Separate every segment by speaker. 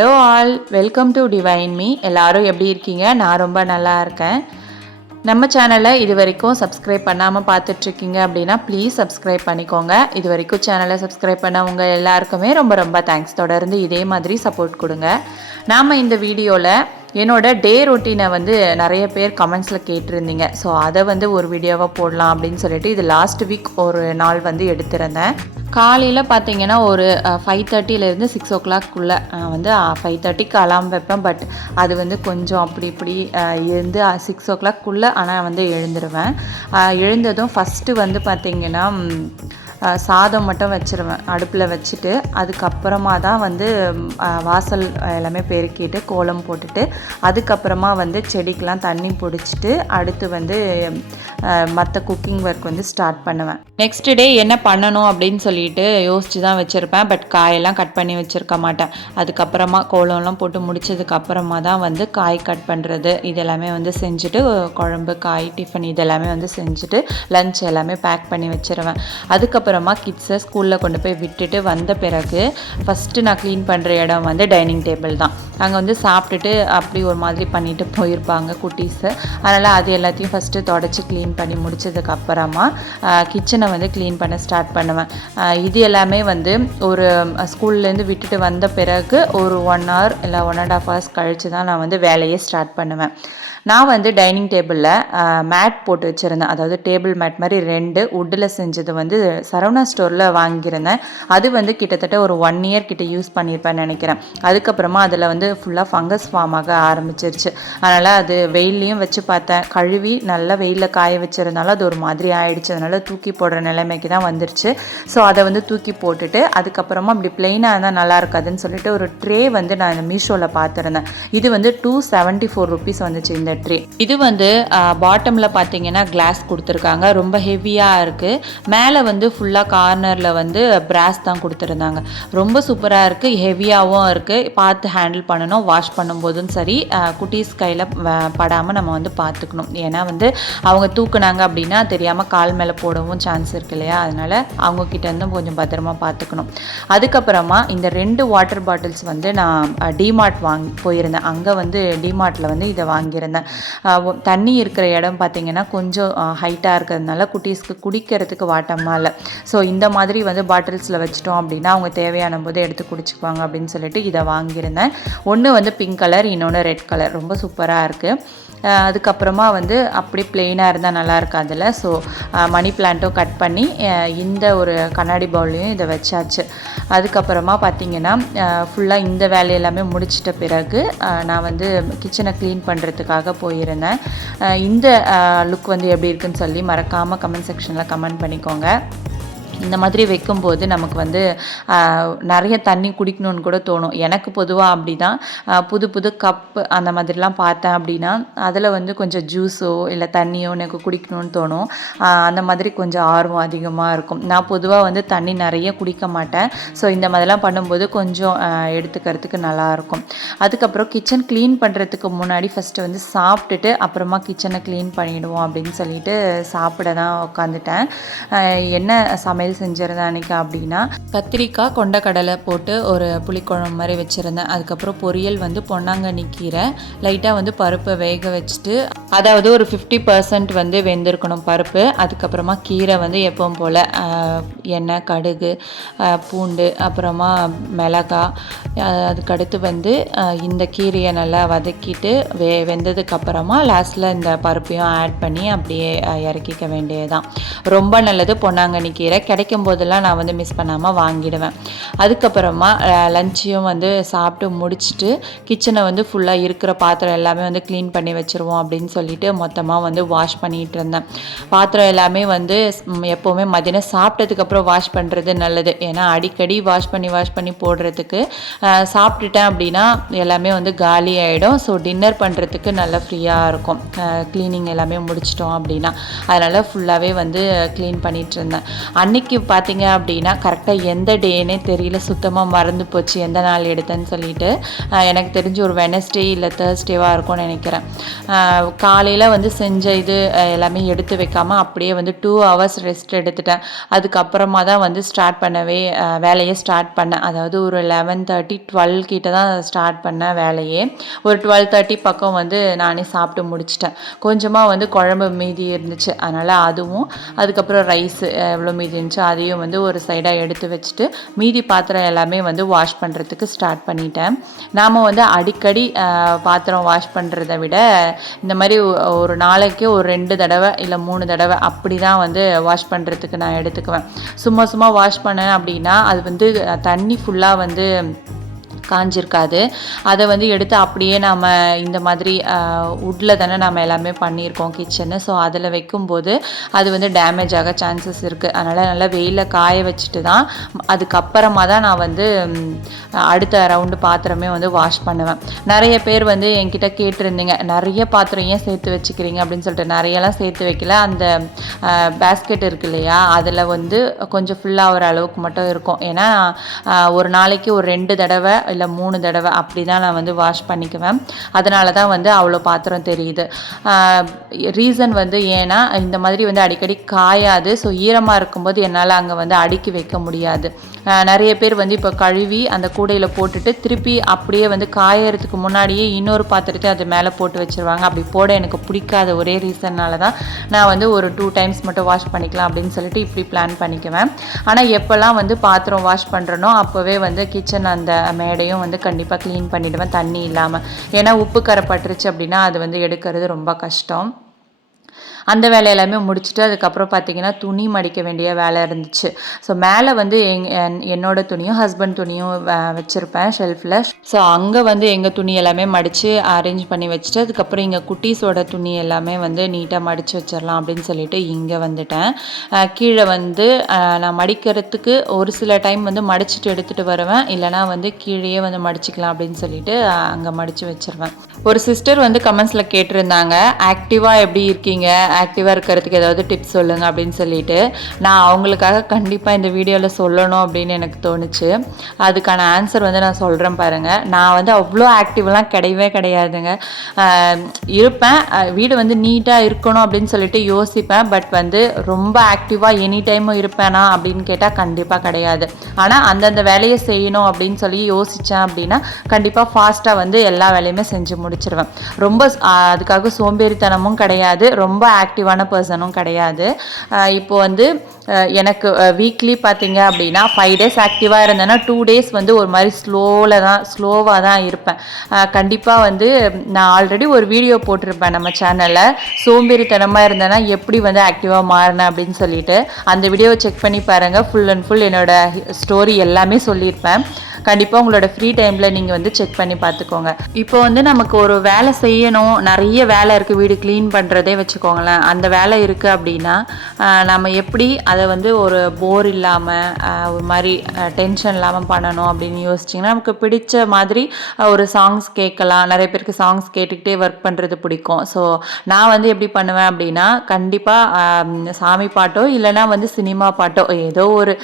Speaker 1: Hello all welcome to divine me. எல்லாரும் எப்படி இருக்கீங்க? நான் ரொம்ப நல்லா இருக்கேன். நம்ம சேனலை இது வரைக்கும் சப்ஸ்கிரைப் பண்ணாமல் பார்த்துட்ருக்கீங்க அப்படின்னா ப்ளீஸ் சப்ஸ்கிரைப் பண்ணிக்கோங்க. இது வரைக்கும் சேனலை சப்ஸ்கிரைப் பண்ணவங்க எல்லாருக்குமே ரொம்ப ரொம்ப தேங்க்ஸ் தொடர்ந்து இதே மாதிரி சப்போர்ட் கொடுங்க. நாம் இந்த வீடியோவில் என்னோட டே ரொட்டீனை வந்து நிறைய பேர் கமெண்ட்ஸில் கேட்டிருந்தீங்க. ஸோ அதை வந்து ஒரு வீடியோவாக போடலாம் அப்படின்னு சொல்லிட்டு இது லாஸ்ட் வீக் ஒரு நாள் வந்து எடுத்திருந்தேன். காலையில் பார்த்தீங்கன்னா ஒரு ஃபைவ் தேர்ட்டிலேருந்து சிக்ஸ் ஓ கிளாக்குள்ளே வந்து ஃபைவ் தேர்ட்டிக்கு அலாம் வைப்பேன். பட் அது வந்து கொஞ்சம் அப்படி இப்படி இருந்து சிக்ஸ் ஓ கிளாக்குள்ளே ஆனால் வந்து எழுந்துருவேன். எழுந்ததும் ஃபஸ்ட்டு வந்து பார்த்திங்கன்னா சாதம் மட்டும் வச்சிருவேன். அடுப்பில் வச்சுட்டு அதுக்கப்புறமா தான் வந்து வாசல் எல்லாமே பெருக்கிட்டு கோலம் போட்டுட்டு அதுக்கப்புறமா வந்து செடிக்கெலாம் தண்ணி பிடிச்சிட்டு அடுத்து வந்து மற்ற குக்கிங் ஒர்க் வந்து ஸ்டார்ட் பண்ணுவேன். நெக்ஸ்ட் டே என்ன பண்ணணும் அப்படின்னு சொல்லிட்டு யோசிச்சு தான் வச்சுருப்பேன். பட் காயெல்லாம் கட் பண்ணி வச்சுருக்க மாட்டேன். அதுக்கப்புறமா கோலம்லாம் போட்டு முடிச்சதுக்கப்புறமா தான் வந்து காய் கட் பண்ணுறது இதெல்லாமே வந்து செஞ்சுட்டு குழம்பு காய் டிஃபன் இதெல்லாமே வந்து செஞ்சுட்டு லஞ்ச் எல்லாமே பேக் பண்ணி வச்சிருவேன். அதுக்கப்புறம் கிட்ஸை ஸ்கூலில் கொண்டு போய் விட்டுட்டு வந்த பிறகு ஃபஸ்ட்டு நான் க்ளீன் பண்ணுற இடம் வந்து டைனிங் டேபிள் தான். அங்கே வந்து சாப்பிட்டுட்டு அப்படி ஒரு மாதிரி பண்ணிவிட்டு போயிருப்பாங்க குட்டீஸு. அதனால் அது எல்லாத்தையும் ஃபஸ்ட்டு தொடச்சி க்ளீன் பண்ணி முடித்ததுக்கப்புறமா கிச்சனை வந்து க்ளீன் பண்ண ஸ்டார்ட் பண்ணுவேன். இது எல்லாமே வந்து ஒரு ஸ்கூல்லேருந்து விட்டுட்டு வந்த பிறகு ஒரு ஒன் ஹவர் இல்லை ஒன் அண்ட் ஆஃப் ஹவர்ஸ் கழித்து தான் நான் வந்து வேலையே ஸ்டார்ட் பண்ணுவேன். நான் வந்து டைனிங் டேபிளில் மேட் போட்டு வச்சுருந்தேன். அதாவது டேபிள் மேட் மாதிரி ரெண்டு வுட்டில் செஞ்சது வந்து சரவணா ஸ்டோரில் வாங்கியிருந்தேன். அது வந்து கிட்டத்தட்ட ஒரு ஒன் இயர் கிட்ட யூஸ் பண்ணியிருப்பேன்னு நினைக்கிறேன். அதுக்கப்புறமா அதில் வந்து ஃபுல்லாக ஃபங்கஸ் ஃபார்ம் ஆக ஆரம்பிச்சிருச்சு. அதனால் அது வெயில்லையும் வச்சு பார்த்தேன். கழுவி நல்லா வெயிலில் காய வச்சிருந்தாலும் அது ஒரு மாதிரி ஆயிடுச்சு. அதனால் தூக்கி போடுற நிலைமைக்கு தான் வந்துருச்சு. ஸோ அதை வந்து தூக்கி போட்டுட்டு அதுக்கப்புறமா அப்படி பிளெயினாக இருந்தால் நல்லா இருக்காதுன்னு சொல்லிட்டு ஒரு ட்ரே வந்து நான் இந்த மீஷோவில் பார்த்துருந்தேன். இது வந்து டூ செவன்ட்டி ஃபோர் ருபீஸ் வந்துச்சு இந்த ட்ரே இது வந்து பாட்டமில் பார்த்தீங்கன்னா கிளாஸ் கொடுத்துருக்காங்க. ரொம்ப ஹெவியாக இருக்குது மேலே வந்து ஃபுல்லாக கார்னரில் வந்து பிராஸ் தான் கொடுத்துருந்தாங்க. ரொம்ப சூப்பராக இருக்குது ஹெவியாகவும் இருக்குது பார்த்து ஹேண்டில் பண்ணணும். வாஷ் பண்ணும்போதும் சரி குட்டீஸ் கையில் படாமல் நம்ம வந்து பார்த்துக்கணும் ஏன்னா வந்து அவங்க தூக்குனாங்க அப்படின்னா தெரியாமல் கால் மேலே போடவும் சான்ஸ் இருக்கு இல்லையா? அதனால் அவங்க கிட்ட இருந்தும் கொஞ்சம் பத்திரமா பார்த்துக்கணும் அதுக்கப்புறமா இந்த ரெண்டு வாட்டர் பாட்டில்ஸ் வந்து நான் டிமார்ட் வாங்கி போயிருந்தேன். அங்கே வந்து டிமார்ட்டில் வந்து இதை வாங்கியிருந்தேன். அஹ் தண்ணி இருக்கிற இடம் பார்த்தீங்கன்னா கொஞ்சம் ஹைட்டாக இருக்கிறதுனால குட்டீஸ்க்கு குடிக்கிறதுக்கு வாட்டமாக இல்லை ஸோ இந்த மாதிரி வந்து பாட்டில்ஸில் வச்சிட்டோம் அப்படின்னா அவங்க தேவையான போது எடுத்து குடிச்சுக்குவாங்க அப்படின்னு சொல்லிட்டு இதை வாங்கியிருந்தேன். ஒன்று வந்து பிங்க் கலர் இன்னொன்று ரெட் கலர் ரொம்ப சூப்பராக இருக்குது அதுக்கப்புறமா வந்து அப்படி பிளெயினாக இருந்தால் நல்லா இருக்காதுல்ல. ஸோ மணி பிளான்ட்டும் கட் பண்ணி இந்த ஒரு கண்ணாடி பவுல்லையும் இதை வச்சாச்சு. அதுக்கப்புறமா பார்த்தீங்கன்னா ஃபுல்லாக இந்த வேலையெல்லாமே முடிச்சிட்ட பிறகு நான் வந்து கிச்சனை க்ளீன் பண்ணுறதுக்காக போயிருந்தேன். இந்த லுக் வந்து எப்படி இருக்குன்னு சொல்லி மறக்காமல் கமெண்ட் செக்ஷனில் கமெண்ட் பண்ணிக்கோங்க. இந்த மாதிரி வைக்கும்போது நமக்கு வந்து நிறைய தண்ணி குடிக்கணும்னு கூட தோணும். எனக்கு பொதுவாக அப்படி தான் புது புது கப்பு அந்த மாதிரிலாம் பார்த்தேன் அப்படின்னா அதில் வந்து கொஞ்சம் ஜூஸோ இல்லை தண்ணியோ எனக்கு குடிக்கணும்னு தோணும். அந்த மாதிரி கொஞ்சம் ஆர்வம் அதிகமாக இருக்கும். நான் பொதுவாக வந்து தண்ணி நிறைய குடிக்க மாட்டேன். ஸோ இந்த மாதிரிலாம் பண்ணும்போது கொஞ்சம் எடுத்துக்கிறதுக்கு நல்லாயிருக்கும் அதுக்கப்புறம் கிச்சன் க்ளீன் பண்ணுறதுக்கு முன்னாடி ஃபஸ்ட்டு வந்து சாப்பிட்டுட்டு அப்புறமா கிச்சனை க்ளீன் பண்ணிவிடுவோம் அப்படின்னு சொல்லிட்டு சாப்பிட தான் உட்காந்துட்டேன் என்ன சமையல் செஞ்சிருந்தேன் அன்றைக்கி அப்படின்னா கத்திரிக்காய் கொண்டக்கடலை போட்டு ஒரு புளிக்குழம்பு மாதிரி வச்சுருந்தேன். அதுக்கப்புறம் பொரியல் வந்து பொன்னாங்கண்ணி கீரை லைட்டாக வந்து பருப்பை வேக வச்சுட்டு அதாவது ஒரு ஃபிஃப்டி பர்சன்ட் வந்து வெந்திருக்கணும் பருப்பு. அதுக்கப்புறமா கீரை வந்து எப்பவும் போல் எண்ணெய் கடுகு பூண்டு அப்புறமா மிளகாய் அதுக்கடுத்து வந்து இந்த கீரையை நல்லா வதக்கிட்டு வே வெந்ததுக்கப்புறமா லாஸ்ட்டில் இந்த பருப்பையும் ஆட் பண்ணி அப்படியே இறக்கிக்க வேண்டியதுதான். ரொம்ப நல்லது பொன்னாங்கண்ணி கீரை. கிடைக்கும் போதெல்லாம் நான் வந்து மிஸ் பண்ணாமல் வாங்கிடுவேன். அதுக்கப்புறமா லஞ்சையும் வந்து சாப்பிட்டு முடிச்சுட்டு கிச்சனை வந்து ஃபுல்லாக இருக்கிற பாத்திரம் எல்லாமே வந்து க்ளீன் பண்ணி வச்சுருவோம் அப்படின்னு சொல்லிட்டு மொத்தமாக வந்து வாஷ் பண்ணிகிட்டு இருந்தேன். பாத்திரம் எல்லாமே வந்து எப்போவுமே மதியானம் சாப்பிட்டதுக்கப்புறம் வாஷ் பண்ணுறது நல்லது. ஏன்னா அடிக்கடி வாஷ் பண்ணி வாஷ் பண்ணி போடுறதுக்கு சாப்பிட்டுட்டேன் அப்படின்னா எல்லாமே வந்து காலி ஆகிடும் ஸோ டின்னர் பண்ணுறதுக்கு நல்லா ஃப்ரீயாக இருக்கும். க்ளீனிங் எல்லாமே முடிச்சிட்டோம் அப்படின்னா. அதனால் ஃபுல்லாகவே வந்து க்ளீன் பண்ணிகிட்டு இருந்தேன். அன்னைக்கு பார்த்தீங்க அப்படின்னா கரெக்டாக எந்த டேனே தெரியல. சுத்தமாக மறந்து போச்சு. எந்த நாள் எடுத்தேன்னு சொல்லிட்டு எனக்கு தெரிஞ்சு ஒரு வெனஸ்டே இல்லை தேர்ஸ்டேவாக இருக்கும்னு நினைக்கிறேன். காலையில் வந்து செஞ்ச இது எல்லாமே எடுத்து வைக்காமல் அப்படியே வந்து டூ ஹவர்ஸ் ரெஸ்ட் எடுத்துட்டேன். அதுக்கப்புறமா தான் வந்து ஸ்டார்ட் பண்ணவே வேலையை ஸ்டார்ட் பண்ணேன். அதாவது ஒரு லெவன் தேர்ட்டி டுவெல் கிட்ட தான் ஸ்டார்ட் பண்ணேன் வேலையே. ஒரு டுவெல் தேர்ட்டி பக்கம் வந்து நானே சாப்பிட்டு முடிச்சிட்டேன். கொஞ்சமாக வந்து குழம்பு மீதி இருந்துச்சு. அதனால் அதுவும் அதுக்கப்புறம் ரைஸ் எவ்வளோ மீதி இருந்துச்சு அதையும் வந்து ஒரு சைடாக எடுத்து வச்சுட்டு மீதி பாத்திரம் எல்லாமே வந்து வாஷ் பண்ணுறதுக்கு ஸ்டார்ட் பண்ணிட்டேன். நாம் வந்து அடிக்கடி பாத்திரம் வாஷ் பண்ணுறத விட இந்த மாதிரி ஒரு நாளைக்கு ஒரு ரெண்டு தடவை இல்லை மூணு தடவை அப்படி தான் வந்து வாஷ் பண்ணுறதுக்கு நான் எடுத்துக்குவேன். சும்மா சும்மா வாஷ் பண்ணேன் அப்படின்னா அது வந்து தண்ணி ஃபுல்லாக வந்து காஞ்சிருக்காது. அதை வந்து எடுத்து அப்படியே நாம் இந்த மாதிரி உட்டில் தானே நம்ம எல்லாமே பண்ணியிருக்கோம் கிச்சனு ஸோ அதில் வைக்கும்போது அது வந்து டேமேஜ் ஆக சான்சஸ் இருக்குது அதனால் நல்லா வெயிலில் காய வச்சுட்டு தான் அதுக்கப்புறமா தான் நான் வந்து அடுத்த ரவுண்டு பாத்திரமே வந்து வாஷ் பண்ணுவேன். நிறைய பேர் வந்து என்கிட்ட கேட்டிருந்தீங்க நிறைய பாத்திரம் ஏன் சேர்த்து வச்சுக்கிறீங்க? அப்படின்னு சொல்லிட்டு. நிறையலாம் சேர்த்து வைக்கல. அந்த பேஸ்கெட் இருக்கு இல்லையா அதில் வந்து கொஞ்சம் ஃபுல்லாகிற அளவுக்கு மட்டும் இருக்கும். ஏன்னா ஒரு நாளைக்கு ஒரு ரெண்டு தடவை இல்லை மூணு தடவை அப்படி தான் நான் வந்து வாஷ் பண்ணிக்குவேன். அதனால தான் வந்து அவ்வளோ பாத்திரம் தெரியுது. ரீசன் வந்து ஏன்னா இந்த மாதிரி வந்து அடிக்கடி காயாது. ஸோ ஈரமாக இருக்கும்போது என்னால் அங்கே வந்து அடுக்கி வைக்க முடியாது. நிறைய பேர் வந்து இப்போ கழுவி அந்த கூடையில் போட்டுட்டு திருப்பி அப்படியே வந்து காயறதுக்கு முன்னாடியே இன்னொரு பாத்திரத்தை அது மேலே போட்டு வச்சிருவாங்க. அப்படி போட எனக்கு பிடிக்காத ஒரே ரீசன்னால தான் நான் வந்து ஒரு டூ டைம்ஸ் மட்டும் வாஷ் பண்ணிக்கலாம் அப்படின்னு சொல்லிட்டு இப்படி பிளான் பண்ணிக்குவேன். ஆனால் எப்போல்லாம் வந்து பாத்திரம் வாஷ் பண்ணுறனோ அப்போவே வந்து கிச்சன் அந்த மேடையும் வந்து கண்டிப்பாக க்ளீன் பண்ணிவிடுவேன் தண்ணி இல்லாமல் ஏன்னா உப்பு கரை பட்டுருச்சு அப்படின்னா அது வந்து எடுக்கிறது ரொம்ப கஷ்டம். அந்த வேலை எல்லாமே முடிச்சுட்டு அதுக்கப்புறம் பார்த்தீங்கன்னா துணி மடிக்க வேண்டிய வேலை இருந்துச்சு. ஸோ மேலே வந்து எங் என்- என்னோட துணியும் ஹஸ்பண்ட் துணியும் வச்சுருப்பேன் ஷெல்ஃபில் ஸோ அங்கே வந்து எங்கள் துணி எல்லாமே மடித்து அரேஞ்ச் பண்ணி வச்சுட்டு அதுக்கப்புறம் இங்கே குட்டீஸோட துணி எல்லாமே வந்து நீட்டாக மடித்து வச்சிடலாம் அப்படின்னு சொல்லிட்டு இங்கே வந்துட்டேன். கீழே வந்து நான் மடிக்கிறதுக்கு ஒரு சில டைம் வந்து மடிச்சுட்டு எடுத்துகிட்டு வருவேன். இல்லைனா வந்து கீழேயே வந்து மடிச்சுக்கலாம் அப்படின்னு சொல்லிட்டு அங்கே மடித்து வச்சிருவேன். ஒரு சிஸ்டர் வந்து கமெண்ட்ஸில் கேட்டிருந்தாங்க ஆக்டிவாக எப்படி இருக்கீங்க? ஆக்டிவாக இருக்கிறதுக்கு ஏதாவது டிப்ஸ் சொல்லுங்கள் அப்படின்னு சொல்லிட்டு நான் அவங்களுக்காக கண்டிப்பாக இந்த வீடியோவில் சொல்லணும் அப்படின்னு எனக்கு தோணுச்சு. அதுக்கான ஆன்சர் வந்து நான் சொல்கிறேன் பாருங்கள் நான் வந்து அவ்வளோ ஆக்டிவ்லாம் கிடையவே கிடையாதுங்க. இருப்பேன். வீடு வந்து நீட்டாக இருக்கணும் அப்படின்னு சொல்லிட்டு யோசிப்பேன். பட் வந்து ரொம்ப ஆக்டிவாக எனி டைமும் இருப்பேனா அப்படின்னு கேட்டால் கண்டிப்பாக கிடையாது. ஆனால் அந்தந்த வேலையை செய்யணும் அப்படின்னு சொல்லி யோசித்தேன் அப்படின்னா கண்டிப்பாக ஃபாஸ்ட்டாக வந்து எல்லா வேலையுமே செஞ்சு முடிச்சிருவேன். ரொம்ப அதுக்காக சோம்பேறித்தனமும் கிடையாது. ரொம்ப ஆக்டிவான பர்சனும் கிடையாது. இப்போது இப்போ வந்து எனக்கு வீக்லி பார்த்தீங்க அப்படின்னா ஃபைவ் டேஸ் ஆக்டிவாக இருந்தேன்னா டூ டேஸ் வந்து ஒரு மாதிரி ஸ்லோவில் தான் ஸ்லோவாக தான் இருப்பேன். கண்டிப்பாக வந்து நான் ஆல்ரெடி ஒரு வீடியோ போட்டிருப்பேன் நம்ம சேனலில் சோம்பேறித்தனமாக இருந்தேன்னா எப்படி வந்து ஆக்டிவாக மாறினேன் அப்படின்னு சொல்லிட்டு அந்த வீடியோவை செக் பண்ணி பாருங்கள் ஃபுல் அண்ட் ஃபுல் என்னோட ஸ்டோரி எல்லாமே சொல்லியிருப்பேன். கண்டிப்பாக உங்களோட ஃப்ரீ டைமில் நீங்கள் வந்து செக் பண்ணி பார்த்துக்கோங்க. இப்போ வந்து நமக்கு ஒரு வேலை செய்யணும். நிறைய வேலை இருக்குது வீடு க்ளீன் பண்ணுறதே வச்சுக்கோங்களேன். அந்த வேலை இருக்குது அப்படின்னா நம்ம எப்படி அதை வந்து ஒரு போர் இல்லாமல் ஒரு மாதிரி டென்ஷன் இல்லாமல் பண்ணணும் அப்படின்னு யோசிச்சிங்கன்னா நமக்கு பிடிச்ச மாதிரி ஒரு சாங்ஸ் கேட்கலாம். நிறைய பேருக்கு சாங்ஸ் கேட்டுக்கிட்டே ஒர்க் பண்ணுறது பிடிக்கும். ஸோ நான் வந்து எப்படி பண்ணுவேன் அப்படின்னா கண்டிப்பாக சாமி பாட்டோ இல்லைன்னா வந்து சினிமா பாட்டோ ஏதோ ஒரு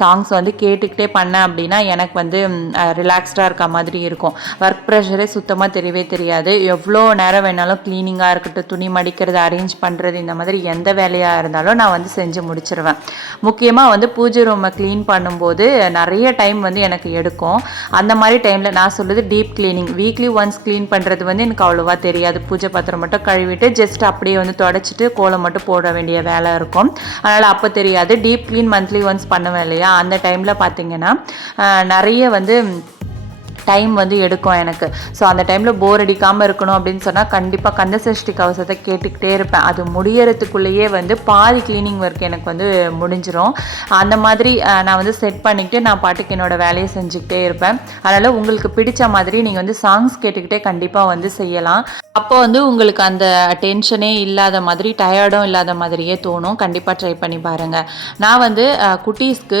Speaker 1: சாங்ஸ் வந்து கேட்டுக்கிட்டே பண்ணேன் அப்படின்னா எனக்கு வந்து ரிலாக்ஸ்டாக இருக்க மாதிரி இருக்கும். ஒர்க் ப்ரெஷரே சுத்தமாக தெரியவே தெரியாது. எவ்வளோ நேரம் வேணாலும் க்ளீனிங்காக இருக்கட்டும் துணி மடிக்கிறது அரேஞ்ச் பண்ணுறது இந்த மாதிரி எந்த வேலையாக இருந்தாலும் நான் வந்து செஞ்சு முடிச்சிருவேன். முக்கியமாக வந்து பூஜை ரூமை க்ளீன் பண்ணும்போது நிறைய டைம் வந்து எனக்கு எடுக்கும். அந்த மாதிரி டைமில் நான் சொல்லுது deep cleaning weekly once clean பண்ணுறது வந்து எனக்கு அவ்வளோவா தெரியாது. பூஜை பாத்திரம் மட்டும் கழுவிட்டு ஜஸ்ட் அப்படியே வந்து தொடச்சிட்டு கோலம் மட்டும் போட வேண்டிய வேலை இருக்கும். அதனால் அப்போ தெரியாது. டீப் க்ளீன் மந்த்லி ஒன்ஸ் பண்ணுவேன் இல்லையா? அந்த டைமில் பார்த்தீங்கன்னா நிறைய வந்து டைம் வந்து எடுக்கும் எனக்கு. ஸோ அந்த டைமில் போர் அடிக்காமல் இருக்கணும் அப்படின்னு சொன்னால் கண்டிப்பாக கந்தசஷ்டி கவசத்தை கேட்டுக்கிட்டே இருப்பேன். அது முடியறதுக்குள்ளேயே வந்து பாதி க்ளீனிங் ஒர்க் எனக்கு வந்து முடிஞ்சிடும் அந்த மாதிரி நான் வந்து செட் பண்ணிக்கிட்டு நான் பாட்டுக்கு என்னோட வேலையை செஞ்சுக்கிட்டே இருப்பேன். அதனால் உங்களுக்கு பிடிச்ச மாதிரி நீங்கள் வந்து சாங்ஸ் கேட்டுக்கிட்டே கண்டிப்பாக வந்து செய்யலாம். அப்போ வந்து உங்களுக்கு அந்த டென்ஷனே இல்லாத மாதிரி டயர்டும் இல்லாத மாதிரியே தோணும். கண்டிப்பாக ட்ரை பண்ணி பாருங்கள் நான் வந்து குட்டீஸ்க்கு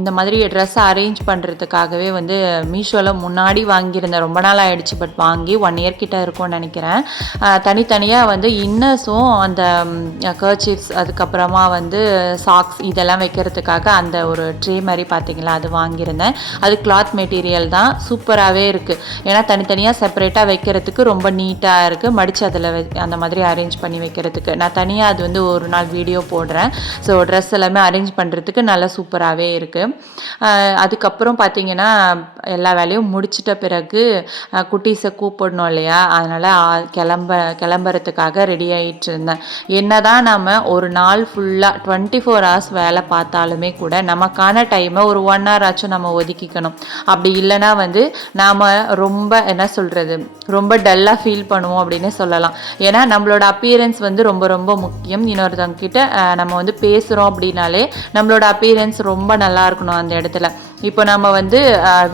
Speaker 1: இந்த மாதிரி ட்ரெஸ் அரேஞ்ச் பண்ணுறதுக்காகவே வந்து மீஷோவில் முன்னாடி வாங்கியிருந்தேன். ரொம்ப நாள் ஆயிடுச்சு பட் வாங்கி ஒன் இயர் கிட்ட இருக்கும்னு நினைக்கிறேன். தனித்தனியாக வந்து இன்னர்ஸும் அந்த கர்ச்சிப்ஸ் அதுக்கப்புறமா வந்து சாக்ஸ் இதெல்லாம் வைக்கிறதுக்காக அந்த ஒரு ட்ரே மாதிரி பார்த்தீங்களா அது வாங்கியிருந்தேன். அது கிளாத் மெட்டீரியல் தான். சூப்பராகவே இருக்குது ஏன்னா தனித்தனியாக செப்பரேட்டாக வைக்கிறதுக்கு ரொம்ப நீட்டாக இருக்குது மடித்து அதில் அந்த மாதிரி அரேஞ்ச் பண்ணி வைக்கிறதுக்கு. நான் தனியாக அது வந்து ஒரு நாள் வீடியோ போடுறேன். ஸோ ட்ரெஸ் எல்லாமே அரேஞ்ச் பண்ணுறதுக்கு நல்லா சூப்பராகவே இருக்குது அதுக்கப்புறம் பார்த்தீங்கன்னா எல்லா வேலையும் முடிச்சிட்ட பிறகு குட்டீஸை கூப்பிடணும் இல்லையா? அதனால் கிளம்ப கிளம்புறதுக்காக ரெடி ஆகிட்டு இருந்தேன். என்னதான் நம்ம ஒரு நாள் ஃபுல்லாக டுவெண்ட்டி ஃபோர் ஹவர்ஸ் வேலை பார்த்தாலுமே கூட நமக்கான டைமை ஒரு ஒன் ஹவர் ஆச்சும் நம்ம ஒதுக்கிக்கணும். அப்படி இல்லைன்னா வந்து நாம் ரொம்ப என்ன சொல்கிறது ரொம்ப டல்லாக ஃபீல் பண்ணுவோம் அப்படின்னு சொல்லலாம். ஏன்னா நம்மளோட அப்பியரன்ஸ் வந்து ரொம்ப ரொம்ப முக்கியம். இன்னொருத்தவங்க கிட்ட நம்ம வந்து பேசுகிறோம் அப்படின்னாலே நம்மளோட அப்பியரன்ஸ் ரொம்ப நல்லா இருக்கணும் அந்த இடத்துல. இப்போ நம்ம வந்து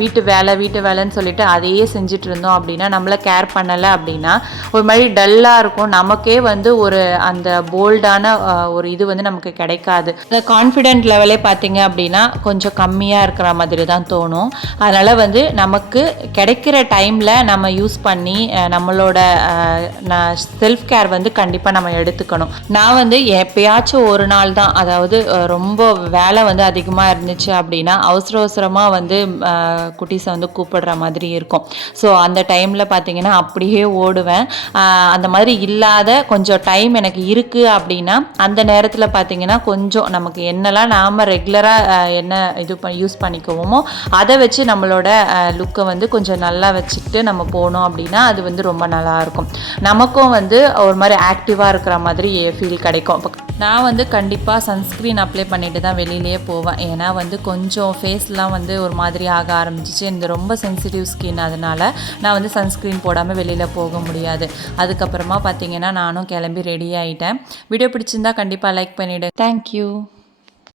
Speaker 1: வீட்டு வேலை வீட்டு வேலைன்னு சொல்லிட்டு அதையே செஞ்சுட்டு இருந்தோம் அப்படின்னா நம்மளை கேர் பண்ணலை அப்படின்னா ஒரு மாதிரி டல்லாக இருக்கும். நமக்கே வந்து ஒரு அந்த போல்டான ஒரு இது வந்து நமக்கு கிடைக்காது. இந்த கான்ஃபிடென்ட் லெவலே பார்த்தீங்க அப்படின்னா கொஞ்சம் கம்மியாக இருக்கிற மாதிரி தான் தோணும். அதனால் வந்து நமக்கு கிடைக்கிற டைமில் நம்ம யூஸ் பண்ணி நம்மளோட செல்ஃப் கேர் வந்து கண்டிப்பாக நம்ம எடுத்துக்கணும். நான் வந்து எப்பயாச்சும் ஒரு நாள் தான் அதாவது ரொம்ப வேலை வந்து அதிகமாக இருந்துச்சு அப்படின்னா அவசர அவசர அவசரமாக வந்து குட்டீஸை வந்து கூப்பிடுற மாதிரி இருக்கும். ஸோ அந்த டைமில் பார்த்தீங்கன்னா அப்படியே ஓடுவேன். அந்த மாதிரி இல்லாத கொஞ்சம் டைம் எனக்கு இருக்குது அப்படின்னா அந்த நேரத்தில் பார்த்தீங்கன்னா கொஞ்சம் நமக்கு என்னெல்லாம் நாம் ரெகுலராக என்ன இது ப யூஸ் பண்ணிக்குவோமோ அதை வச்சு நம்மளோட லுக்கை வந்து கொஞ்சம் நல்லா வச்சுக்கிட்டு நம்ம போனோம் அப்படின்னா அது வந்து ரொம்ப நல்லா இருக்கும். நமக்கும் வந்து ஒரு மாதிரி ஆக்டிவாக இருக்கிற மாதிரி ஃபீல் கிடைக்கும். இப்போ நான் வந்து கண்டிப்பாக சன்ஸ்க்ரீன் அப்ளை பண்ணிட்டு தான் வெளியிலேயே போவேன். ஏன்னா வந்து கொஞ்சம் ஃபேஸ்லாம் வந்து ஒரு மாதிரி ஆக ஆரம்பிச்சிச்சு. இந்த ரொம்ப சென்சிட்டிவ் ஸ்கின் அதனால் நான் வந்து சன்ஸ்க்ரீன் போடாமல் வெளியில் போக முடியாது. அதுக்கப்புறமா பார்த்தீங்கன்னா நானும் கிளம்பி ரெடி ஆகிட்டேன் வீடியோ பிடிச்சிருந்தா கண்டிப்பாக லைக் பண்ணிவிடு தேங்க்யூ